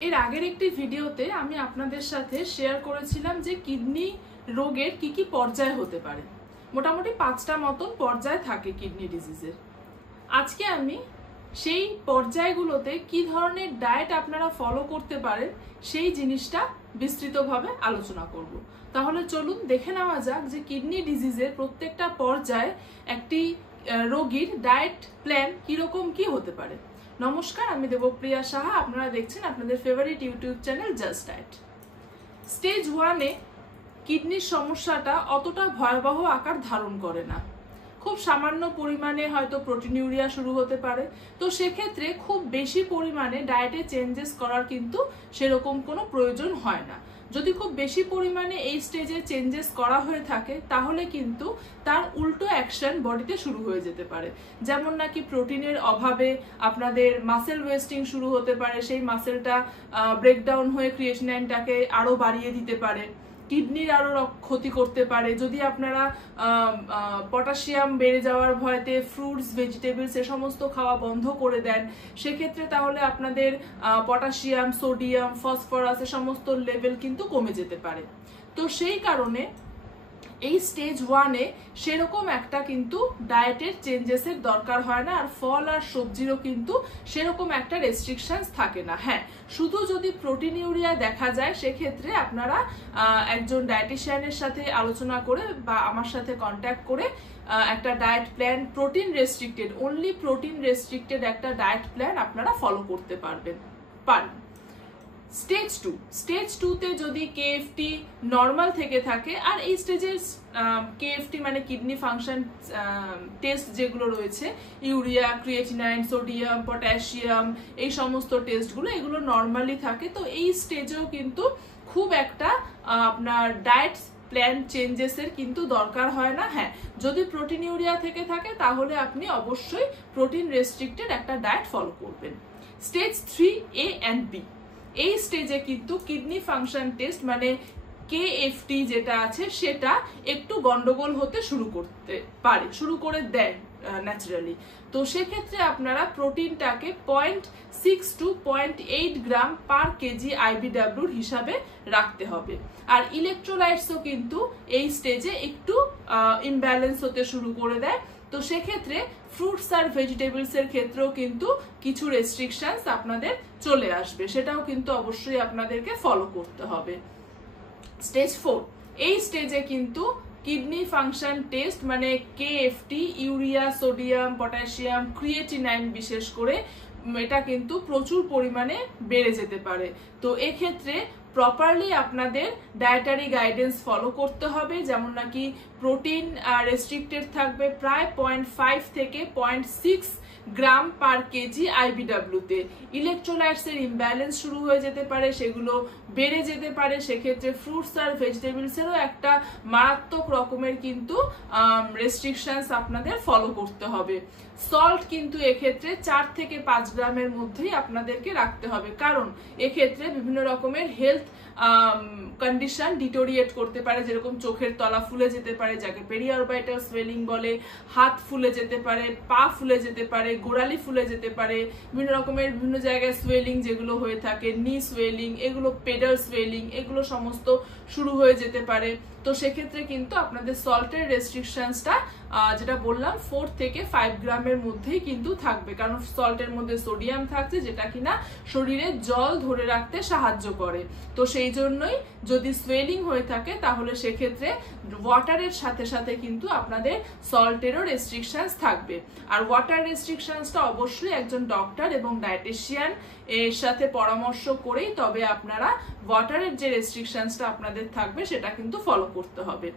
এর আগের একটি ভিডিওতে আমি আপনাদের সাথে শেয়ার করেছিলাম যে কিডনি রোগের কি কি পর্যায় হতে পারে। মোটামুটি 5টা মতন পর্যায় থাকে কিডনি ডিজিজের। আজকে আমি সেই পর্যায়গুলোতে কি ধরনের ডায়েট আপনারা ফলো করতে পারেন সেই জিনিসটা বিস্তৃতভাবে আলোচনা করব। তাহলে চলুন দেখে নেওয়া যাক যে কিডনি ডিজিজের প্রত্যেকটা পর্যায়ে একটি রোগীর ডায়েট প্ল্যান কিরকম কি হতে পারে। নমস্কার, আমি দেবপ্রিয়া সাহা। আপনারা দেখছেন আপনাদের favourite YouTube channel just diet. Stage 1-এ কিডনির সমস্যাটা অতটা ভয়াবহ আকার ধারণ করে না। খুব সামান্য পরিমাণে হয়তো প্রোটিনিউরিয়া শুরু হতে পারে। তো সেক্ষেত্রে খুব বেশি পরিমাণে ডায়েটে চেঞ্জেস করার কিন্তু সেরকম কোনো প্রয়োজন হয় না। যদি খুব বেশি পরিমাণে এই স্টেজে চেঞ্জেস করা হয়ে থাকে তাহলে কিন্তু তার উল্টো অ্যাকশন বডিতে শুরু হয়ে যেতে পারে। যেমন নাকি প্রোটিনের অভাবে আপনাদের মাসেল ওয়েস্টিং শুরু হতে পারে, সেই মাসেলটা ব্রেকডাউন হয়ে ক্রিয়েটিনাইনটাকে আরও বাড়িয়ে দিতে পারে, কিডনির আরও ক্ষতি করতে পারে। যদি আপনারা পটাশিয়াম বেড়ে যাওয়ার ভয়তে ফ্রুটস ভেজিটেবলস এ সমস্ত খাওয়া বন্ধ করে দেন, সেক্ষেত্রে তাহলে আপনাদের পটাশিয়াম, সোডিয়াম, ফসফরাস এ সমস্ত লেভেল কিন্তু কমে যেতে পারে। তো সেই কারণে এই স্টেজ 1-এ সেরকম একটা কিন্তু ডায়েটের চেঞ্জেসের দরকার হয় না। আর ফল আর সবজিরও কিন্তু সেরকম একটা রেস্ট্রিকশনস থাকে না। হ্যাঁ, শুধু যদি প্রোটিনিউরিয়া দেখা যায় সেক্ষেত্রে আপনারা একজন ডায়েটিশিয়ানের সাথে আলোচনা করে বা আমার সাথে কন্ট্যাক্ট করে একটা diet plan, protein restricted, only protein restricted একটা ডায়েট প্ল্যান আপনারা ফলো করতে পারেন। স্টেজ 2-তে যদি কেএফটি নর্মাল থেকে থাকে, আর এই স্টেজে কেএফটি মানে কিডনি ফাংশন টেস্ট যেগুলো রয়েছে, ইউরিয়া, ক্রিয়েটিনাইন, সোডিয়াম, পটাশিয়াম, এই সমস্ত টেস্টগুলো এগুলো নর্মালি থাকে। তো এই স্টেজেও কিন্তু খুব একটা আপনার ডায়েট প্ল্যান চেঞ্জেসের কিন্তু দরকার হয় না। হ্যাঁ, যদি প্রোটিনিউরিয়া থেকে থাকে তাহলে আপনি অবশ্যই প্রোটিন রেস্ট্রিক্টেড একটা ডায়েট ফলো করবেন। স্টেজ 3A and B, এই স্টেজে কিন্তু কিডনি ফাংশন টেস্ট মানে কেএফটি যেটা আছে সেটা একটু গন্ডগোল হতে শুরু করে দেয় ন্যাচারালি। তো সেক্ষেত্রে আপনারা প্রোটিনটাকে 0.6 to 0.8 গ্রাম পার কেজি আইবিডব্লিউর হিসাবে রাখতে হবে। আর ইলেকট্রোলাইটসও কিন্তু এই স্টেজে একটু ইমব্যালেন্স হতে শুরু করে দেয়। তো সেক্ষেত্রে ফ্রুটস আর ভেজিটেবলস এর ক্ষেত্রেও কিন্তু কিছু রেস্ট্রিকশনস আপনাদের চলে আসবে, সেটাও কিন্তু অবশ্যই আপনাদেরকে ফলো করতে হবে। স্টেজ 4, এই স্টেজে কিন্তু কিডনি ফাংশন টেস্ট মানে KFT, urea, sodium, potassium, creatinine বিশেষ করে এটা কিন্তু প্রচুর পরিমাণে বেড়ে যেতে পারে। তো এক্ষেত্রে প্রপারলি আপনাদের ডায়েটারি গাইডেন্স ফলো করতে হবে। যেমন নাকি প্রোটিন রেস্ট্রিক্টেড থাকবে প্রায় 0.5 থেকে 0.6 গ্রাম পার কেজি আইবিডব্লিউতে। ইলেকট্রোলাইটস এর ইমব্যালেন্স শুরু হয়ে যেতে পারে, সেগুলো বেড়ে যেতে পারে। সেক্ষেত্রে ফ্রুটস আর ভেজিটেবলস এরও একটা মারাত্মক রকমের কিন্তু রেস্ট্রিকশনস আপনাদের ফলো করতে হবে। সল্ট কিন্তু এক্ষেত্রে 4 থেকে 5 গ্রামের মধ্যেই আপনাদেরকে রাখতে হবে, কারণ এক্ষেত্রে বিভিন্ন রকমের হেলথ কন্ডিশন ডিটোরিয়েট করতে পারে। যেরকম চোখের তলা ফুলে যেতে পারে, যাকে পেরিঅরবাইটাল সোয়েলিং বলে, হাত ফুলে যেতে পারে, পা ফুলে যেতে পারে, গোড়ালি ফুলে যেতে পারে, বিভিন্ন রকমের বিভিন্ন জায়গায় সোয়েলিং যেগুলো হয়ে থাকে, নি সোয়েলিং, এগুলো পেডাল সোয়েলিং, এগুলো সমস্ত শুরু হয়ে যেতে পারে। তো সেক্ষেত্রে কিন্তু আপনাদের সল্টের রেস্ট্রিকশনসটা যেটা বললাম 4 থেকে 5 গ্রামের মধ্যেই কিন্তু থাকবে, কারণ সল্টের মধ্যে সোডিয়াম থাকছে যেটা কিনা শরীরে জল ধরে রাখতে সাহায্য করে। তো সেই জন্যই যদি সোয়েলিং হয়ে থাকে তাহলে সেক্ষেত্রে ওয়াটারের সাথে সাথে কিন্তু আপনাদের সল্টেরও রেস্ট্রিকশনস থাকবে। আর ওয়াটার রেস্ট্রিকশনসটা অবশ্যই একজন ডক্টর এবং ডায়েটিশিয়ান এর সাথে পরামর্শ করেই তবে আপনারা ওয়াটারের যে রেস্ট্রিকশনসটা আপনাদের থাকবে সেটা কিন্তু ফলো করতে হবে।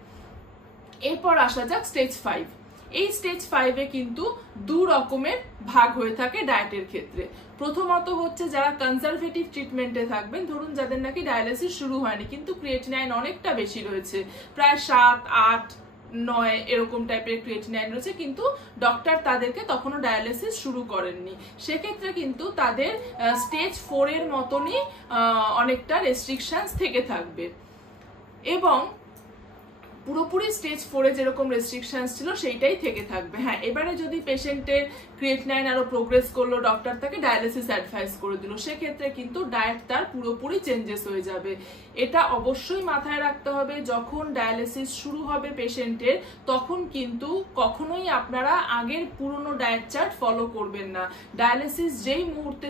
এরপর আসা যাক স্টেজ 5। এই স্টেজ 5-এ কিন্তু 2 রকমের ভাগ হয়ে থাকে ডায়েটের ক্ষেত্রে। প্রথমত হচ্ছে যারা কনজারভেটিভ ট্রিটমেন্টে থাকবেন, ধরুন যাদের নাকি ডায়ালিসিস শুরু হয়নি কিন্তু ক্রিয়েটিনাইন অনেকটা বেশি রয়েছে, প্রায় 7, 8, 9 এরকম টাইপের ক্রিয়েটিনাইন রয়েছে, কিন্তু ডক্টর তাদেরকে তখনও ডায়ালিসিস শুরু করেননি। সেক্ষেত্রে কিন্তু তাদের স্টেজ 4 এর মতনই অনেকটা রেস্ট্রিকশনস থেকে থাকবে এবং পুরোপুরি স্টেজ 4-এ যেরকম রেস্ট্রিকশনস ছিল সেইটাই থেকে থাকবে। হ্যাঁ, এবারে যদি পেশেন্টের ক্রিয়েটিনাইন আরো প্রোগ্রেস করলো, ডক্টর তাকে ডায়ালিসিস অ্যাডভাইস করে দিল, সেক্ষেত্রে কিন্তু ডায়েট তার পুরোপুরি চেঞ্জেস হয়ে যাবে। এটা অবশ্যই মাথায় রাখতে হবে, যখন ডায়ালিসিস শুরু হবে পেশেন্টের তখন কিন্তু কখনোই আপনারা আগের পুরনো ডায়েট চার্ট ফলো করবেন না। ডায়ালিসিস যেই মুহূর্তে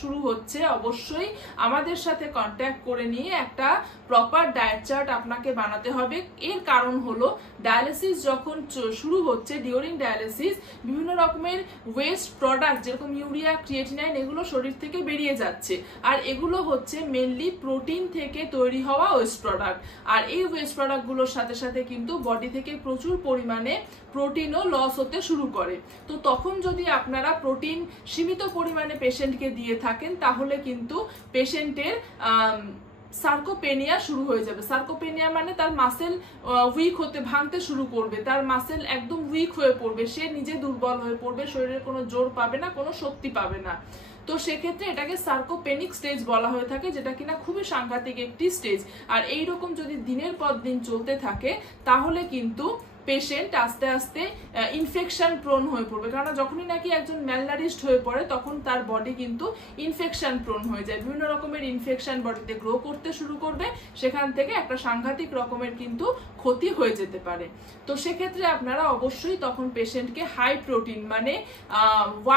শুরু হচ্ছে অবশ্যই আমাদের সাথে কন্ট্যাক্ট করে নিয়ে একটা প্রপার ডায়েট চার্ট আপনাকে বানাতে হবে। এর কারণ হলো ডায়ালিসিস যখন শুরু হচ্ছে, ডিউরিং ডায়ালিসিস বিভিন্ন রকমের ওয়েস্ট প্রোডাক্ট যেরকম ইউরিয়া, ক্রিয়েটিনাইন এগুলো শরীর থেকে বেরিয়ে যাচ্ছে, আর এগুলো হচ্ছে মেনলি প্রোটিন থেকে তৈরি হওয়া ওয়েস্ট প্রোডাক্ট। আর এই ওয়েস্ট প্রোডাক্টগুলোর সাথে সাথে কিন্তু বডি থেকে প্রচুর পরিমাণে প্রোটিনও লস হতে শুরু করে। তো তখন যদি আপনারা প্রোটিন সীমিত পরিমাণে পেশেন্টকে দিয়ে থাকেন তাহলে কিন্তু পেশেন্টের সার্কোপেনিয়া শুরু হয়ে যাবে। সার্কোপেনিয়া মানে তার মাসেল উইক হতে, ভাঙতে শুরু করবে, তার মাসেল একদম উইক হয়ে পড়বে, সে নিজে দুর্বল হয়ে পড়বে, শরীরের কোনো জোর পাবে না, কোনো শক্তি পাবে না। তো সেক্ষেত্রে এটাকে সার্কোপেনিক স্টেজ বলা হয়ে থাকে, যেটা কিনা খুবই সাংঘাতিক একটি স্টেজ। আর এইরকম যদি দিনের পর দিন চলতে থাকে তাহলে কিন্তু পেশেন্ট আস্তে আস্তে ইনফেকশন প্রোন হয়ে পড়বে। কারণ যখনই নাকি একজন ম্যালনারিশড হয়ে পড়ে তখন তার বডি কিন্তু ইনফেকশন প্রোন হয়ে যায়, বিভিন্ন রকমের ইনফেকশন বডিতে গ্রো করতে শুরু করবে, সেখান থেকে একটা সাংঘাতিক রকমের কিন্তু ক্ষতি হয়ে যেতে পারে। তো সেক্ষেত্রে আপনারা অবশ্যই তখন পেশেন্টকে হাই প্রোটিন মানে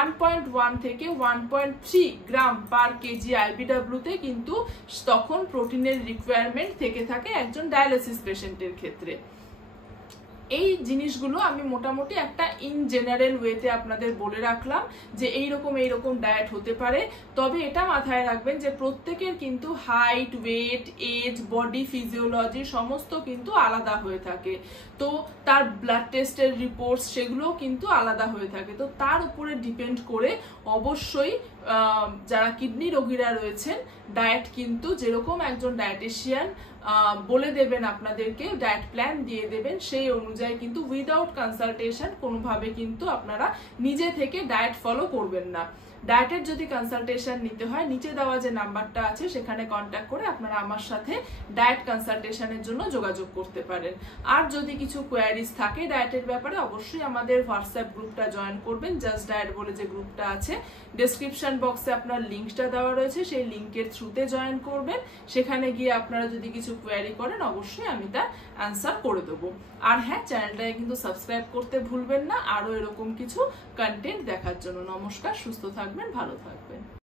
1.1 থেকে 1.3 গ্রাম পার কেজি আইবিডব্লিউতে কিন্তু তখন প্রোটিনের রিকোয়ারমেন্ট থেকে থাকে একজন ডায়ালিসিস পেশেন্টের ক্ষেত্রে। এই জিনিসগুলো আমি মোটামুটি একটা ইন জেনারেল ওয়েতে আপনাদের বলে রাখলাম যে এইরকম ডায়েট হতে পারে। তবে এটা মাথায় রাখবেন যে প্রত্যেকের কিন্তু height, weight, age, body physiology সমস্ত কিন্তু আলাদা হয়ে থাকে। তো তার ব্লাড টেস্টের রিপোর্টস সেগুলোও কিন্তু আলাদা হয়ে থাকে। তো তার উপরে ডিপেন্ড করে অবশ্যই যারা কিডনি রোগীরা রয়েছেন ডায়েট কিন্তু যেরকম একজন ডায়েটিশিয়ান বলে দেবেন, আপনাদেরকে ডায়েট প্ল্যান দিয়ে দেবেন, সেই অনুযায়ী কিন্তু উইদাউট কনসালটেশন কোনোভাবে কিন্তু আপনারা নিজে থেকে ডায়েট ফলো করবেন না। ডায়েটের যদি কনসালটেশন নিতে হয় নিচে দেওয়া যে নাম্বারটা আছে সেখানে কন্ট্যাক্ট করে আপনারা আমার সাথে ডায়েট কনসালটেশনের জন্য যোগাযোগ করতে পারেন। আর যদি কিছু কোয়ারিজ থাকে ডায়েটের ব্যাপারে অবশ্যই আমাদের হোয়াটসঅ্যাপ গ্রুপটা জয়েন করবেন, জাস্ট ডায়েট বলে যে গ্রুপটা আছে, ডেসক্রিপশন বক্সে আপনার লিঙ্কটা দেওয়া রয়েছে, সেই লিঙ্কের থ্রুতে জয়েন করবেন। সেখানে গিয়ে আপনারা যদি কিছু কোয়ারি করেন অবশ্যই আমি তার অ্যান্সার করে দেবো। আর হ্যাঁ, চ্যানেলটাকে কিন্তু সাবস্ক্রাইব করতে ভুলবেন না আরো এরকম কিছু কন্টেন্ট দেখার জন্য। নমস্কার, সুস্থ থাকবেন, ভালো থাকবেন।